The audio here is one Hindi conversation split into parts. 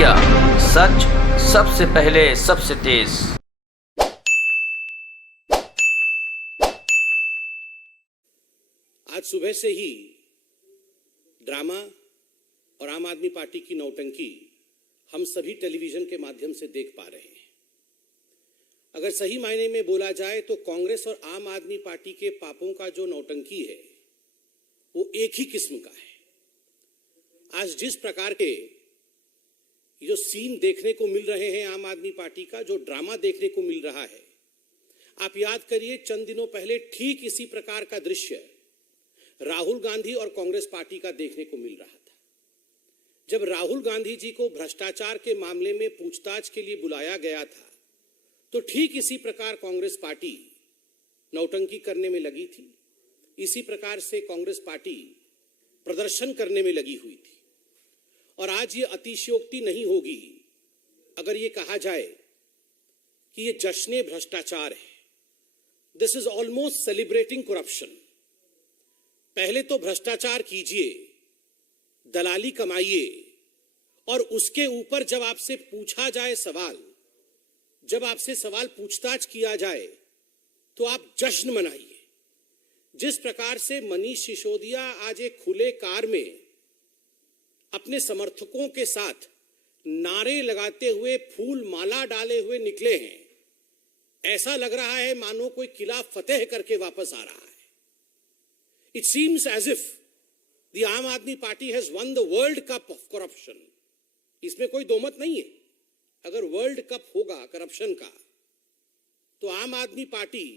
मीडिया, सच सबसे पहले सबसे तेज। आज सुबह से ही ड्रामा और आम आदमी पार्टी की नौटंकी हम सभी टेलीविजन के माध्यम से देख पा रहे हैं। अगर सही मायने में बोला जाए तो कांग्रेस और आम आदमी पार्टी के पापों का जो नौटंकी है वो एक ही किस्म का है। आज जिस प्रकार के जो सीन देखने को मिल रहे हैं आम आदमी पार्टी का, जो ड्रामा देखने को मिल रहा है, आप याद करिए चंद दिनों पहले ठीक इसी प्रकार का दृश्य राहुल गांधी और कांग्रेस पार्टी का देखने को मिल रहा था। जब राहुल गांधी जी को भ्रष्टाचार के मामले में पूछताछ के लिए बुलाया गया था तो ठीक इसी प्रकार कांग्रेस पार्टी नौटंकी करने में लगी थी। इसी प्रकार से कांग्रेस पार्टी प्रदर्शन करने में लगी हुई थी। और आज ये अतिशयोक्ति नहीं होगी अगर ये कहा जाए कि ये जश्न भ्रष्टाचार है। This is almost celebrating corruption. पहले तो भ्रष्टाचार कीजिए, दलाली कमाइए, और उसके ऊपर जब आपसे पूछा जाए सवाल, जब आपसे सवाल पूछताछ किया जाए तो आप जश्न मनाइए। जिस प्रकार से मनीष सिसोदिया आज एक खुले कार में अपने समर्थकों के साथ नारे लगाते हुए, फूल माला डाले हुए निकले हैं, ऐसा लग रहा है मानो कोई किला फतेह करके वापस आ रहा है। It seems as if the आम Aadmi party has won the World Cup of corruption. इसमें कोई दोमत नहीं है। अगर वर्ल्ड कप होगा करप्शन का तो आम आदमी पार्टी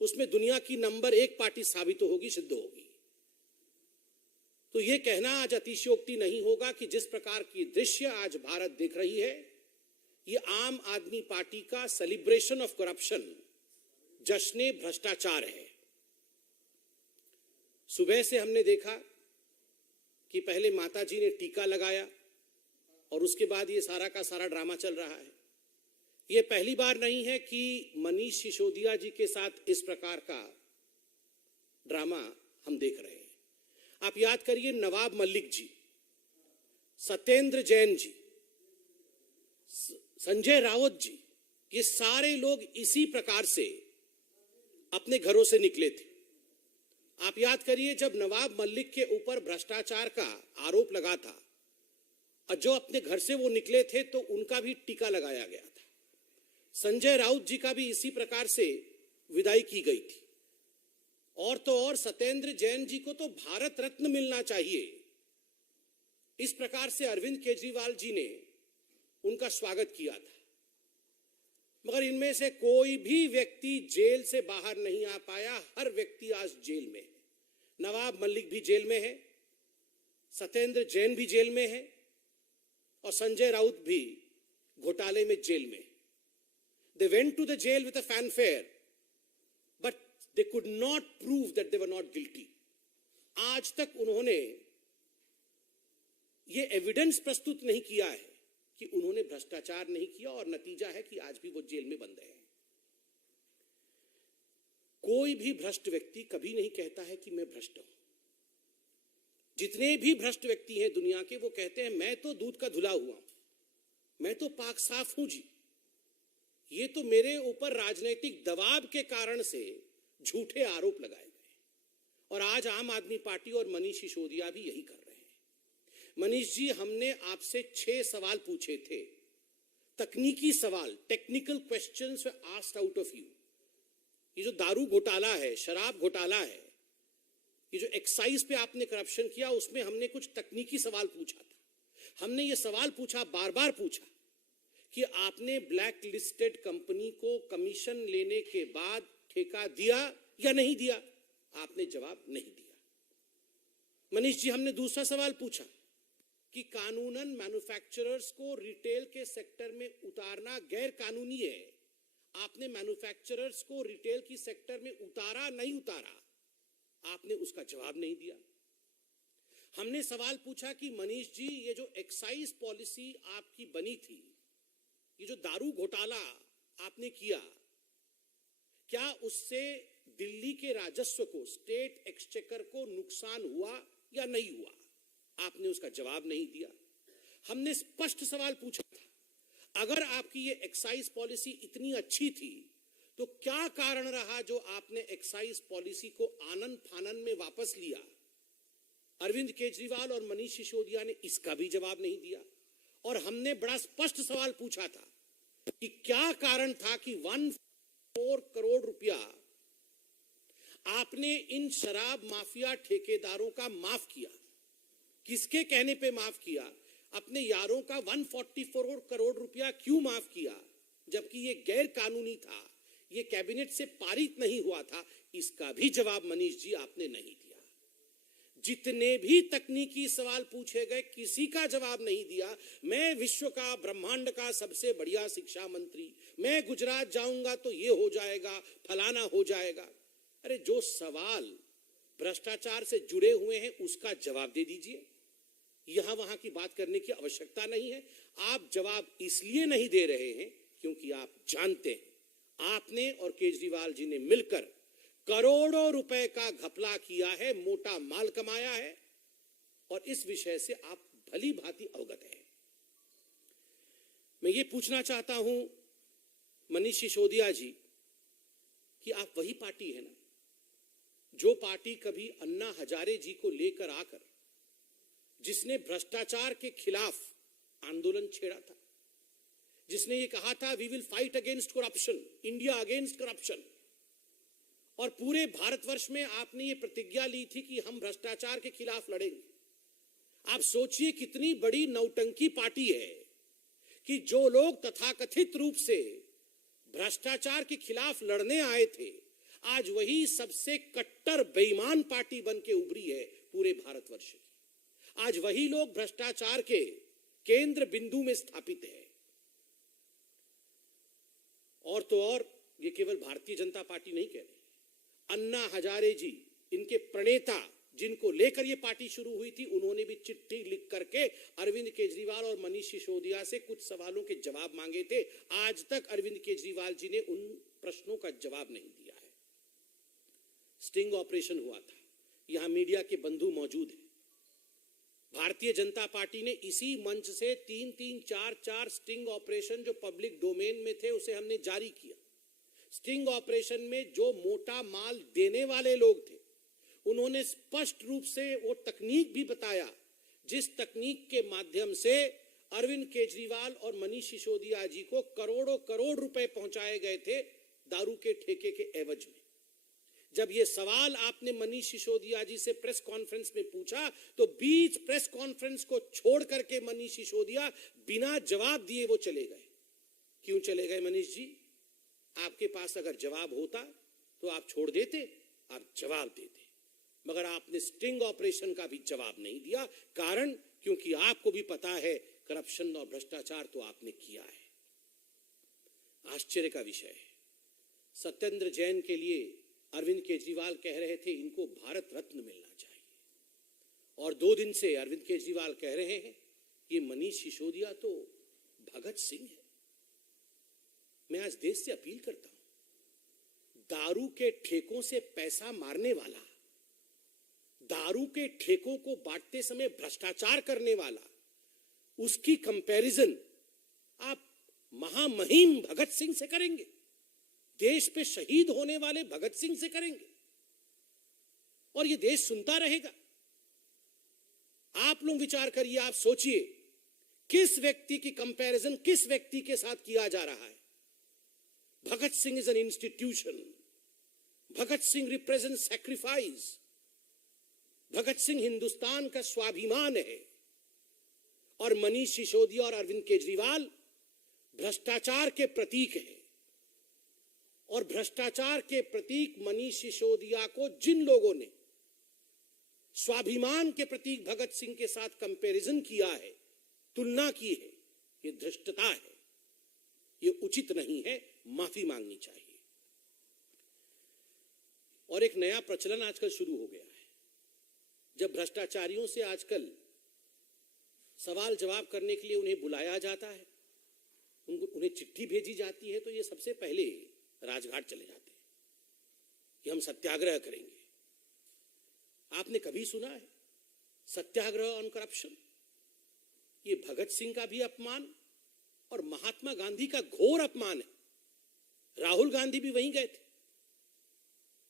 उसमें दुनिया की नंबर 1 पार्टी साबित होगी, सिद्ध होगी। तो यह कहना आज अतिशयोक्ति नहीं होगा कि जिस प्रकार की दृश्य आज भारत देख रही है, ये आम आदमी पार्टी का सेलिब्रेशन ऑफ करप्शन, जश्न भ्रष्टाचार है। सुबह से हमने देखा कि पहले माताजी ने टीका लगाया और उसके बाद ये सारा का सारा ड्रामा चल रहा है। ये पहली बार नहीं है कि मनीष सिसोदिया जी के साथ इस प्रकार का ड्रामा हम देख रहे हैं। आप याद करिए नवाब मलिक जी, सत्येंद्र जैन जी, संजय राउत जी, ये सारे लोग इसी प्रकार से अपने घरों से निकले थे। आप याद करिए जब नवाब मलिक के ऊपर भ्रष्टाचार का आरोप लगा था और जो अपने घर से वो निकले थे तो उनका भी टीका लगाया गया था। संजय राउत जी का भी इसी प्रकार से विदाई की गई थी। और तो और सत्येंद्र जैन जी को तो भारत रत्न मिलना चाहिए। इस प्रकार से अरविंद केजरीवाल जी ने उनका स्वागत किया था। मगर इनमें से कोई भी व्यक्ति जेल से बाहर नहीं आ पाया। हर व्यक्ति आज जेल में है। नवाब मलिक भी जेल में है, सत्येंद्र जैन भी जेल में है और संजय राउत भी घोटाले में जेल में। They went to the jail with a fanfare, but they could not prove that they were not guilty. आज तक उन्होंने ये एविडेंस प्रस्तुत नहीं किया है कि उन्होंने भ्रष्टाचार नहीं किया और नतीजा है कि आज भी वो जेल में बंद है। कोई भी भ्रष्ट व्यक्ति कभी नहीं कहता है कि मैं भ्रष्ट हूं। जितने भी भ्रष्ट व्यक्ति हैं दुनिया के, वो कहते हैं मैं तो दूध का धुला हुआ हूं, मैं तो पाक साफ हूं जी। ये तो मेरे ऊपर राजनीतिक दबाव के कारण से झूठे आरोप लगाए गए। और आज आम आदमी पार्टी और मनीष सिसोदिया भी यही कर रहे हैं। मनीष जी, हमने आपसे 6 सवाल पूछे थे, तकनीकी सवाल, technical questions were asked out of you. ये जो दारू घोटाला है, शराब घोटाला है, ये जो एक्साइज पे आपने करप्शन किया, उसमें हमने कुछ तकनीकी सवाल पूछा था। हमने ये सवाल पूछा, बार बार पूछा, कि आपने ब्लैक लिस्टेड कंपनी को कमीशन लेने के बाद ठेका दिया या नहीं दिया। आपने जवाब नहीं दिया। मनीष जी, हमने दूसरा सवाल पूछा कि कानूनन मैन्युफैक्चरर्स को रिटेल के सेक्टर में उतारना गैर कानूनी है। आपने मैन्युफैक्चरर्स को रिटेल की सेक्टर में उतारा नहीं उतारा, आपने उसका जवाब नहीं दिया। हमने सवाल पूछा कि मनीष जी, ये जो एक्साइज पॉलिसी आपकी बनी थी, ये जो दारू घोटाला आपने किया, क्या उससे दिल्ली के राजस्व को, स्टेट एक्सचेकर को नुकसान हुआ या नहीं हुआ? आपने उसका जवाब नहीं दिया। हमने स्पष्ट सवाल पूछा था, अगर आपकी ये एक्साइज पॉलिसी इतनी अच्छी थी तो क्या कारण रहा जो आपने एक्साइज पॉलिसी को आनन फानन में वापस लिया? अरविंद केजरीवाल और मनीष सिसोदिया ने इसका भी जवाब नहीं दिया। और हमने बड़ा स्पष्ट सवाल पूछा था कि क्या कारण था कि 1.4 करोड़ रुपया आपने इन शराब माफिया ठेकेदारों का माफ किया? किसके कहने पे माफ किया? अपने यारों का 144 करोड़ रुपया क्यों माफ किया, जबकि ये गैर कानूनी था, ये कैबिनेट से पारित नहीं हुआ था? इसका भी जवाब मनीष जी आपने नहीं दिया। जितने भी तकनीकी सवाल पूछे गए किसी का जवाब नहीं दिया। मैं विश्व का, ब्रह्मांड का सबसे बढ़िया शिक्षा मंत्री, मैं गुजरात जाऊंगा तो ये हो जाएगा, फलाना हो जाएगा। अरे जो सवाल भ्रष्टाचार से जुड़े हुए हैं उसका जवाब दे दीजिए। यहां वहां की बात करने की आवश्यकता नहीं है। आप जवाब इसलिए नहीं दे रहे हैं क्योंकि आप जानते हैं आपने और केजरीवाल जी ने मिलकर करोड़ों रुपए का घपला किया है, मोटा माल कमाया है, और इस विषय से आप भली भांति अवगत हैं। मैं ये पूछना चाहता हूं मनीष सिसोदिया जी कि आप वही पार्टी है ना जो पार्टी कभी अन्ना हजारे जी को लेकर आकर जिसने भ्रष्टाचार के खिलाफ आंदोलन छेड़ा था, जिसने ये कहा था we will fight against corruption, India against corruption, और पूरे भारतवर्ष में आपने ये प्रतिज्ञा ली थी कि हम भ्रष्टाचार के खिलाफ लड़ेंगे। आप सोचिए कितनी बड़ी नौटंकी पार्टी है कि जो लोग तथाकथित रूप से भ्रष्टाचार के खिलाफ लड़ने आए थे, आज वही सबसे कट्टर बेईमान पार्टी बन के उभरी है पूरे भारतवर्ष की। आज वही लोग भ्रष्टाचार के केंद्र बिंदु में स्थापित है। और तो और ये केवल भारतीय जनता पार्टी नहीं कह रही, अन्ना हजारे जी, इनके प्रणेता जिनको लेकर ये पार्टी शुरू हुई थी, उन्होंने भी चिट्ठी लिख करके अरविंद केजरीवाल और मनीष सिसोदिया से कुछ सवालों के जवाब मांगे थे। आज तक अरविंद केजरीवाल जी ने उन प्रश्नों का जवाब नहीं दिया है। स्टिंग ऑपरेशन हुआ था, यहां मीडिया के बंधु मौजूद हैं। भारतीय जनता पार्टी ने इसी मंच से 3-3, 4-4 स्टिंग ऑपरेशन जो पब्लिक डोमेन में थे उसे हमने जारी किया। स्टिंग ऑपरेशन में जो मोटा माल देने वाले लोग थे उन्होंने स्पष्ट रूप से वो तकनीक भी बताया जिस तकनीक के माध्यम से अरविंद केजरीवाल और मनीष सिसोदिया जी को करोड़ों करोड़ रुपए पहुंचाए गए थे दारू के ठेके के एवज में। जब ये सवाल आपने मनीष सिसोदिया जी से प्रेस कॉन्फ्रेंस में पूछा तो बीच प्रेस कॉन्फ्रेंस को छोड़ करके मनीष सिसोदिया बिना जवाब दिए वो चले गए। क्यों चले गए मनीष जी? आपके पास अगर जवाब होता तो आप छोड़ देते, आप जवाब देते, मगर आपने स्टिंग ऑपरेशन का भी जवाब नहीं दिया। कारण क्योंकि आपको भी पता है करप्शन और भ्रष्टाचार तो आपने किया है। आश्चर्य का विषय है, सत्येंद्र जैन के लिए अरविंद केजरीवाल कह रहे थे इनको भारत रत्न मिलना चाहिए, और 2 दिन से अरविंद केजरीवाल कह रहे हैं ये मनीष सिसोदिया तो भगत सिंह है। मैं आज देश से अपील करता हूं, दारू के ठेकों से पैसा मारने वाला, दारू के ठेकों को बांटते समय भ्रष्टाचार करने वाला, उसकी कंपैरिजन आप महामहिम भगत सिंह से करेंगे, देश पे शहीद होने वाले भगत सिंह से करेंगे, और ये देश सुनता रहेगा। आप लोग विचार करिए, आप सोचिए किस व्यक्ति की कंपैरिजन किस व्यक्ति के साथ किया जा रहा है। Bhagat Singh is an institution, Bhagat Singh represent sacrifice, Bhagat Singh Hindustan का स्वाभिमान है, और मनीष सिसोदिया और अरविंद केजरीवाल भ्रष्टाचार के प्रतीक हैं। और भ्रष्टाचार के प्रतीक मनीष सिसोदिया को जिन लोगों ने स्वाभिमान के प्रतीक भगत सिंह के साथ कंपैरिजन किया है, तुलना की है, ये धृष्टता है, ये उचित नहीं है, माफी मांगनी चाहिए। और एक नया प्रचलन आजकल शुरू हो गया है, जब भ्रष्टाचारियों से आजकल सवाल जवाब करने के लिए उन्हें बुलाया जाता है, उन्हें चिट्ठी भेजी जाती है, तो ये सबसे पहले राजघाट चले जाते हैं कि हम सत्याग्रह करेंगे। आपने कभी सुना है सत्याग्रह ऑन करप्शन? ये भगत सिंह का भी अपमान और महात्मा गांधी का घोर अपमान है। राहुल गांधी भी वहीं गए थे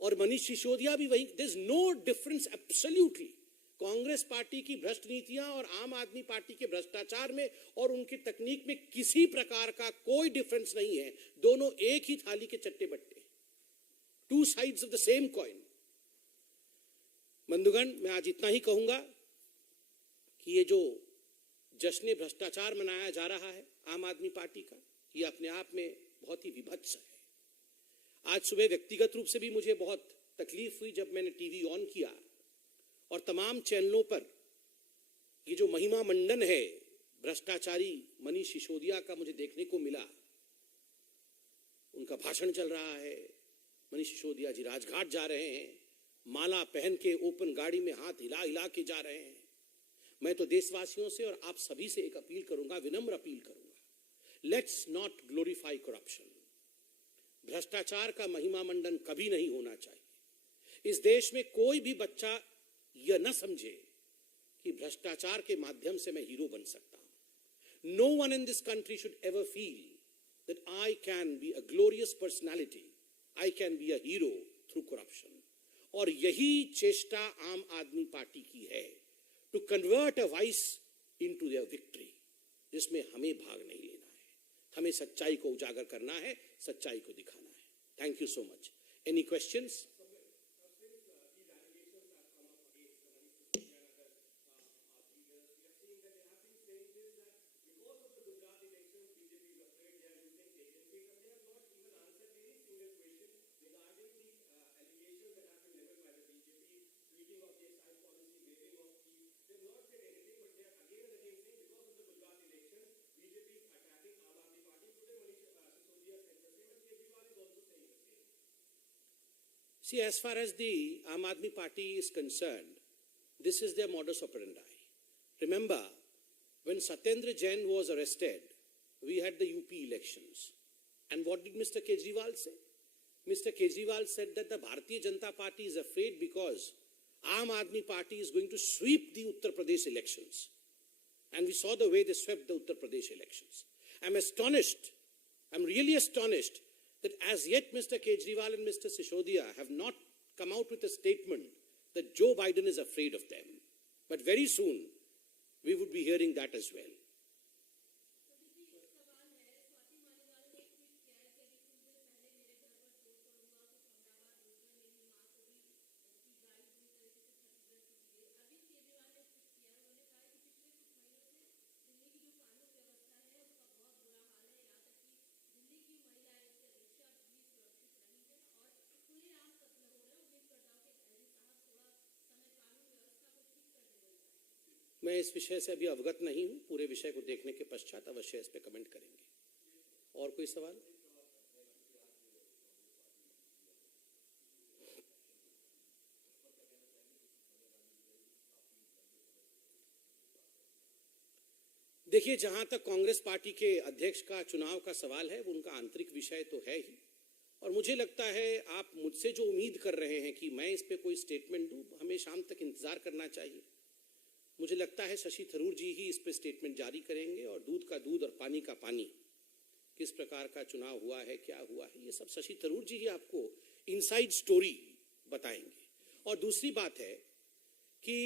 और मनीष सिसोदिया भी वहीं। There is no difference absolutely. Congress party की भ्रष्ट नीतियां और आम आदमी पार्टी के भ्रष्टाचार में और उनकी तकनीक में किसी प्रकार का कोई डिफरेंस नहीं है। दोनों एक ही थाली के चट्टे बट्टे, two sides of the same coin. बंधुगण, मैं आज इतना ही कहूंगा कि ये जो जश्न भ्रष्टाचार मनाया जा रहा है आम आदमी पार्टी का, ये अपने आप में बहुत ही विभत्स है। आज सुबह व्यक्तिगत रूप से भी मुझे बहुत तकलीफ हुई जब मैंने टीवी ऑन किया और तमाम चैनलों पर ये जो महिमा मंडन है भ्रष्टाचारी मनीष सिसोदिया का मुझे देखने को मिला। उनका भाषण चल रहा है, मनीष सिसोदिया जी राजघाट जा रहे हैं, माला पहन के ओपन गाड़ी में हाथ हिला हिला के जा रहे हैं। मैं तो देशवासियों से और आप सभी से एक अपील करूंगा, विनम्र अपील करूंगा, लेट्स नॉट ग्लोरीफाई करप्शन। भ्रष्टाचार का महिमा मंडन कभी नहीं होना चाहिए। इस देश में कोई भी बच्चा यह न समझे कि भ्रष्टाचार के माध्यम से मैं हीरो बन सकता हूं। No one in this country should ever feel that I can be a glorious personality, I can be a hero through corruption. और यही चेष्टा आम आदमी पार्टी की है, to convert a voice into their victory, जिसमें हमें भाग नहीं लेना है। हमें सच्चाई को उजागर करना है, सच्चाई को दिखाना है। Thank you so much. Any questions? See, as far as the Aam Aadmi Party is concerned, this is their modus operandi. Remember, when Satyendra Jain was arrested, we had the UP elections. And what did Mr. Kejriwal say? Mr. Kejriwal said that the Bharatiya Janata Party is afraid because Aam Aadmi Party is going to sweep the Uttar Pradesh elections. And we saw the way they swept the Uttar Pradesh elections. I'm astonished, I'm really astonished that as yet Mr. Kejriwal and Mr. Sisodia have not come out with a statement that Joe Biden is afraid of them. But very soon, we would be hearing that as well. मैं इस विषय से अभी अवगत नहीं हूं, पूरे विषय को देखने के पश्चात अवश्य इस पे कमेंट करेंगे। और कोई सवाल? देखिए, जहां तक कांग्रेस पार्टी के अध्यक्ष का चुनाव का सवाल है, वो उनका आंतरिक विषय तो है ही। और मुझे लगता है आप मुझसे जो उम्मीद कर रहे हैं कि मैं इस पे कोई स्टेटमेंट दूं, हमें शाम तक इंतजार करना चाहिए। मुझे लगता है शशि थरूर जी ही इस पे स्टेटमेंट जारी करेंगे और दूध का दूध और पानी का पानी, किस प्रकार का चुनाव हुआ है, क्या हुआ है, ये सब शशि थरूर जी ही आपको इनसाइड स्टोरी बताएंगे। और दूसरी बात है कि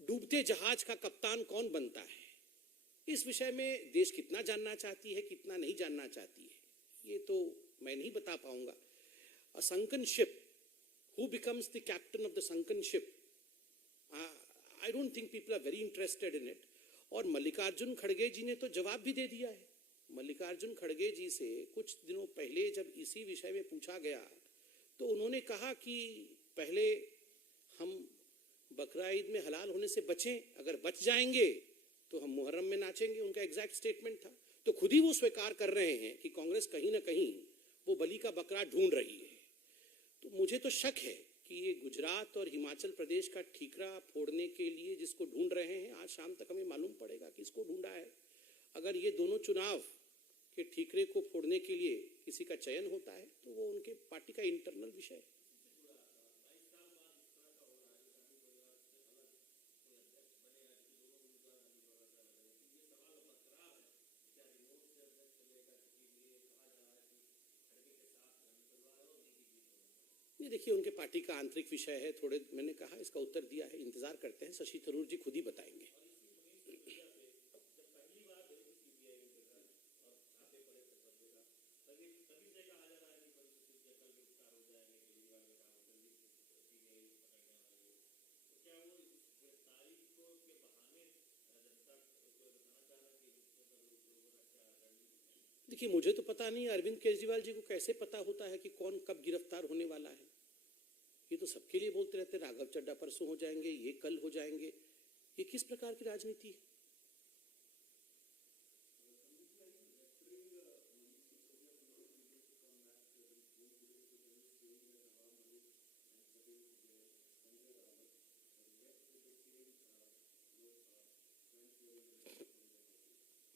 डूबते जहाज का कप्तान कौन बनता है, इस विषय में देश कितना जानना चाहती है, कितना नहीं जानना चाहती है, ये तो मैं नहीं बता पाऊंगा। अ sunken ship, who becomes the captain of the sunken ship? I don't think people are very interested in it. और मल्लिकार्जुन खड़गे जी ने तो जवाब भी दे दिया है। मल्लिकार्जुन खड़गे जी से कुछ दिनों पहले जब इसी विषय में पूछा गया तो उन्होंने कहा कि पहले हम बकरा ईद में हलाल होने से बचें, अगर बच जाएंगे तो हम मुहर्रम में नाचेंगे, उनका एग्जैक्ट स्टेटमेंट था। तो खुद ही वो स्वीकार कर रहे हैं कि कांग्रेस कहीं ना कहीं वो बलि का बकरा ढूंढ रही है। तो मुझे तो शक है कि ये गुजरात और हिमाचल प्रदेश का ठीकरा फोड़ने के लिए जिसको ढूंढ रहे हैं, आज शाम तक हमें मालूम पड़ेगा कि इसको ढूंढा है। अगर ये दोनों चुनाव के ठीकरे को फोड़ने के लिए किसी का चयन होता है तो वो उनके पार्टी का इंटरनल विषय है। नहीं, देखिए उनके पार्टी का आंतरिक विषय है, थोड़े मैंने कहा इसका उत्तर दिया है, इंतजार करते हैं, शशि थरूर जी खुद ही बताएंगे। देखिए मुझे तो पता नहीं अरविंद केजरीवाल जी को कैसे पता होता है कि कौन कब गिरफ्तार होने वाला है। ये तो सबके लिए बोलते रहते हैं, राघव चड्ढा परसों हो जाएंगे, ये कल हो जाएंगे। ये किस प्रकार की राजनीति है?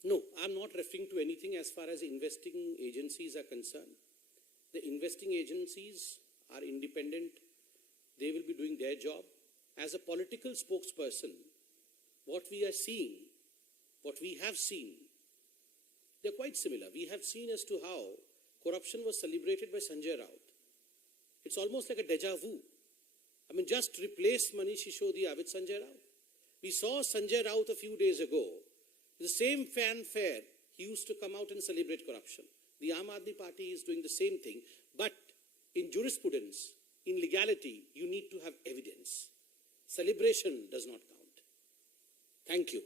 No, I'm not referring to anything as far as investing agencies are concerned. The investing agencies are independent. They will be doing their job. As a political spokesperson, what we are seeing, what we have seen, they're quite similar. We have seen as to how corruption was celebrated by Sanjay Raut. It's almost like a deja vu. I mean, just replace Manish Sisodiya with Sanjay Raut. We saw Sanjay Raut a few days ago. The same fanfare, he used to come out and celebrate corruption. The Aam Aadmi Party is doing the same thing, but in jurisprudence, in legality, you need to have evidence. Celebration does not count. Thank you.